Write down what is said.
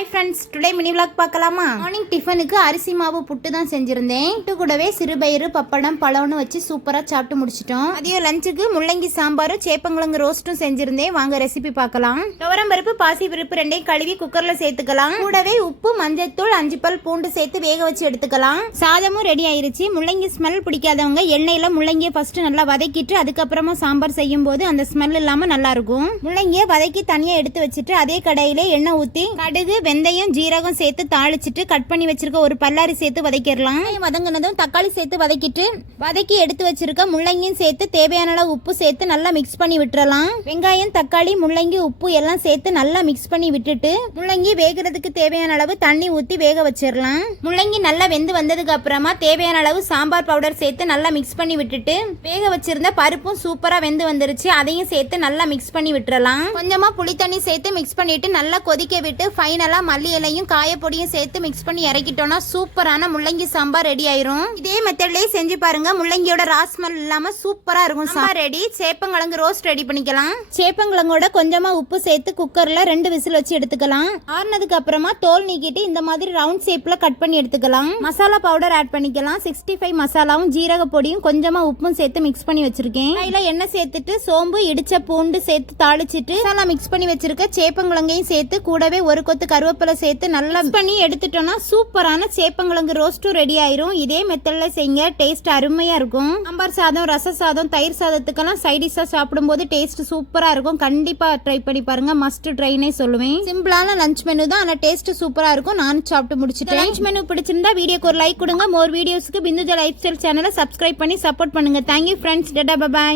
Hi friends, today mini vlog பார்க்கலாமா? Morning டிஃபனுக்கு அரிசி மாவு புட்டு தான் செஞ்சுருந்தேன். புட்டு கூடவே சிறுபயிறு பப்படம் பழம்னு வச்சு சூப்பராக சாப்பிட்டு முடிச்சிட்டோம். மதியம் லஞ்சுக்கு முள்ளங்கி சாம்பாரும் சேப்பங்கிழங்கு ரோஸ்ட்டும் செஞ்சிருந்தேன். வாங்க ரெசிபி பார்க்கலாம். துவரம் பருப்பு பாசி பருப்பு ரெண்டையும் கழுவி குக்கர்ல சேர்த்துக்கலாம். கூடவே உப்பு மஞ்சத்தூள் 5 பல் பூண்டு சேர்த்து வேக வச்சு எடுத்துக்கலாம். சாதமும் ரெடி ஆயிருச்சு. முள்ளங்கி ஸ்மெல் பிடிக்காதவங்க எண்ணெயில முள்ளங்கியை ஃபர்ஸ்ட் நல்லா வதக்கிட்டு அதுக்கப்புறமா சாம்பார் செய்யும் போது அந்த ஸ்மெல் இல்லாம நல்லா இருக்கும். முள்ளங்கியை வதக்கி தனியா எடுத்து வச்சுட்டு அதே கடையில எண்ணெய் ஊற்றி கடுகு வெந்தயம் ஜீரகம் சேர்த்து தாளிச்சிட்டு கட் பண்ணி வச்சிருக்க ஒரு பல்லாரி சேர்த்து வதக்கிடலாம். வதங்கினதும் தக்காளி சேர்த்து வதக்கி எடுத்து வச்சிருக்க முள்ளங்கியும் சேர்த்து தேவையான அளவு உப்பு சேர்த்து நல்லா மிக்ஸ் பண்ணி விட்டுறலாம். வெங்காயம் தக்காளி முள்ளங்கி உப்பு எல்லாம் சேர்த்து நல்லா மிக்ஸ் பண்ணி விட்டுட்டு முள்ளங்கி வேகிறதுக்கு தேவையான அளவு தண்ணி ஊற்றி வேக வச்சிடலாம். முள்ளங்கி நல்லா வெந்து வந்ததுக்கு அப்புறமா தேவையான அளவு சாம்பார் பவுடர் சேர்த்து நல்லா மிக்ஸ் பண்ணி விட்டுட்டு வேக வச்சிருந்த பருப்பும் சூப்பரா வெந்து வந்துருச்சு. அதையும் சேர்த்து நல்லா மிக்ஸ் பண்ணி விட்டுறலாம். கொஞ்சமா புளி தண்ணி சேர்த்து மிக்ஸ் பண்ணிட்டு நல்லா கொதிக்க விட்டு ஃபைனலா மல்லி இலையும் காயப்பொடியும் சேர்த்து மிக்ஸ் பண்ணி இறக்கிட்டோம்னா சூப்பரான முள்ளங்கி சாம்பார் ரெடி ஆயிரும். இதே மெத்தட்லயே செஞ்சு பாருங்க. முள்ளங்கியோட ராஸ்மல் இல்லாம சூப்பரா இருக்கும். சாம்பார் ரெடி. சேப்பங்கிழங்கு ரோஸ்ட் ரெடி பண்ணிக்கலாம். சேப்பங்கிழங்கோட கொஞ்சமா உப்பு சேர்த்து குக்கர்ல 2 விசில் வச்சு எடுத்துக்கலாம். ஆறுனதுக்கு அப்புறமா தோல் நீக்கிட்டு இந்த மாதிரி ரவுண்ட் ஷேப்ல கட் பண்ணி எடுத்துக்கலாம். மசாலா பவுடர் ஆட் பண்ணிக்கலாம். 65 மசாலாவும் ஜீரக பொடியும் கொஞ்சமா உப்பும் சேர்த்து மிக்ஸ் பண்ணி வச்சிருக்கேன். கையில எண்ணெய் சேர்த்துட்டு சோம்பு இடிச்ச பூண்டு சேர்த்து தாளிச்சிட்டு மசாலா மிக்ஸ் பண்ணி வச்சிருக்க சேப்பங்கிழங்கையும் சேர்த்து கூடவே ஒரு கொத்து கருவேப்பிலை சேர்த்து நல்லா பண்ணி எடுத்துட்டோம்னா சூப்பரான சேப்பங்கிழங்கு ரோஸ்ட்டும் ரெடி ஆயிரும். இதே மெத்தட்ல செய்யுங்க. டேஸ்ட் அருமையா இருக்கும். சாம்பார் சாதம் ரச சாதம் தயிர் சாதத்துக்கெல்லாம் சைடிஷா சாப்பிடும்போது டேஸ்ட் சூப்பரா இருக்கும். கண்டிப்பா ட்ரை பண்ணி பாருங்க. மஸ்ட் ட்ரைனே சொல்லுவேன். சிம்பிளான லஞ்ச் மெனு தான், ஆனா டேஸ்ட் சூப்பரா இருக்கும். நானும் சாப்பிட்டு முடிச்சிட்டேன். லஞ்ச் மெனு பிடிச்சிருந்தா வீடியோக்கு ஒரு லைக் கொடுங்க. மோர் வீடியோஸ்க்கு பிந்துஜா லைஃப் ஸ்டைல் சேனலை சப்ஸ்கிரைப் பண்ணி சப்போர்ட் பண்ணுங்க. Thank you friends. Tata by.